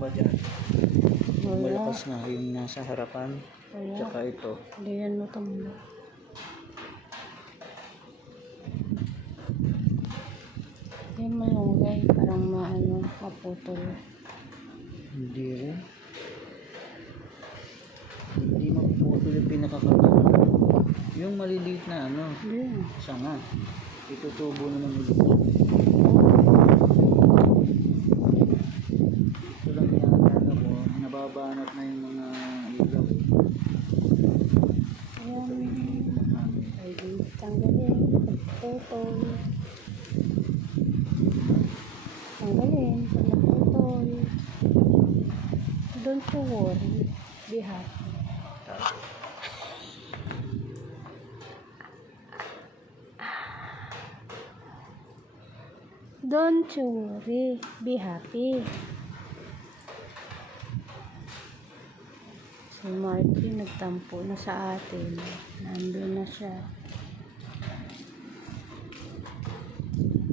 bukas na yung nasa harapan. Wala. Tsaka ito. Hindi yan matumba. Hindi malunggay. Parang maano, maputol. Hindi rin. Hindi mapuputol yung pinakakata. Yung maliliit na ano, Hindi. sanga. Itutubo naman ulit. Tanggalin. Pagputol. Tanggalin. Pag naputol. Don't worry. Be happy. Don't worry. Be happy. Si Marky nagtampo na sa atin. Nandun na siya.